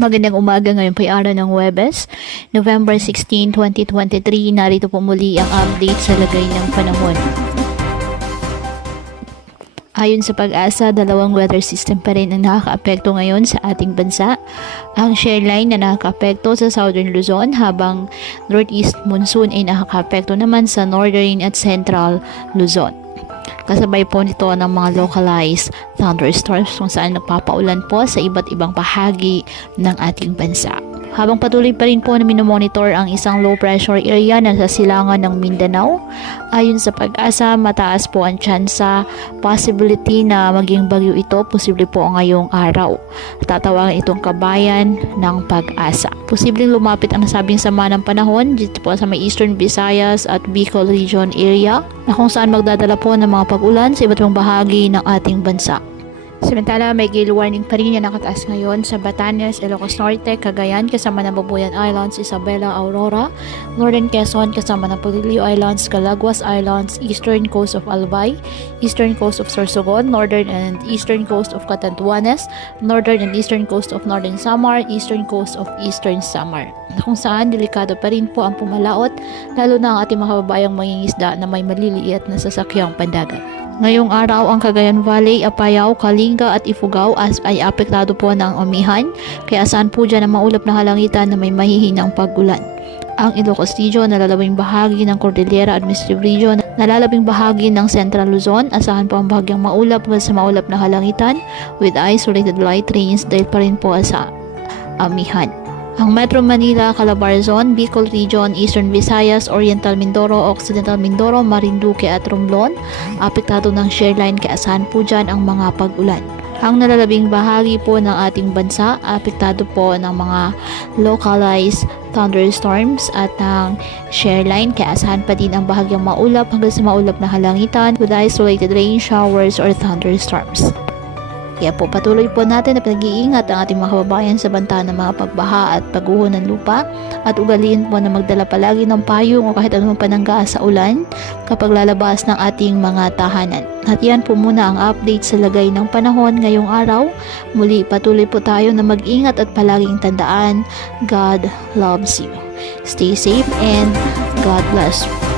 Magandang umaga, ngayon po ay araw ng Huwebes, November 16, 2023. Narito po muli ang update sa lagay ng panahon. Ayon sa Pag-asa, dalawang weather system pa rin ang nakakaapekto ngayon sa ating bansa. Ang shear line na nakakaapekto sa Southern Luzon, habang Northeast monsoon ay nakakaapekto naman sa Northern at Central Luzon. Kasabay po nito ng mga localized thunderstorms kung saan nagpapaulan po sa iba't ibang bahagi ng ating bansa. Habang patuloy pa rin po na minomonitor ang isang low pressure area na sa silangan ng Mindanao, ayon sa Pag-asa, mataas po ang tsansa possibility na maging bagyo ito, posible po ngayong araw. Tatawagan itong kabayan ng Pag-asa. Posibleng lumapit ang nasabing sama ng panahon dito po sa may Eastern Visayas at Bicol region area, na kung saan magdadala po ng mga pag-ulan sa iba't ibang bahagi ng ating bansa. Samantala, may gale warning pa rin na nakataas ngayon sa Batanes, Ilocos Norte, Cagayan, kasama ng Babuyan Islands, Isabela, Aurora, Northern Quezon, kasama ng Polillo Islands, Calaguas Islands, Eastern Coast of Albay, Eastern Coast of Sorsogon, Northern and Eastern Coast of Catanduanes, Northern and Eastern Coast of Northern Samar, Eastern Coast of Eastern Samar. Kung saan, delikado pa rin po ang pumalaot, lalo na ang ating mga kababayang mangingisda na may maliliit na sasakyang pandagat. Ngayong araw, ang Cagayan Valley, Apayao, Kalinga at Ifugao ay apektado po ng amihan, kaya saan po dyan ang maulap na halangitan na may mahihinang pag-ulan. Ang Ilocos Region, nalalabing bahagi ng Cordillera Administrative Region, nalalabing bahagi ng Central Luzon, asahan po ang bahagyang maulap sa maulap na halangitan with isolated light rains dahil pa rin po sa amihan. Ang Metro Manila, Calabarzon, Bicol Region, Eastern Visayas, Oriental Mindoro, Occidental Mindoro, Marinduque at Romblon, apektado ng shear line, kaya asahan po dyan ang mga pag-ulan. Ang nalalabing bahagi po ng ating bansa, apektado po ng mga localized thunderstorms at ng shear line, kaya asahan pa din ang bahagyang maulap hanggang sa maulap na halangitan with isolated rain showers or thunderstorms. Kaya po patuloy po natin na pinag-iingat ang ating mga kababayan sa banta ng mga pagbaha at pagguho ng lupa, at ugaliin po na magdala palagi ng payong o kahit anumang panangga sa ulan kapag lalabas ng ating mga tahanan. At yan po muna ang update sa lagay ng panahon ngayong araw. Muli, patuloy po tayo na mag-ingat at palaging tandaan, God loves you. Stay safe and God bless you.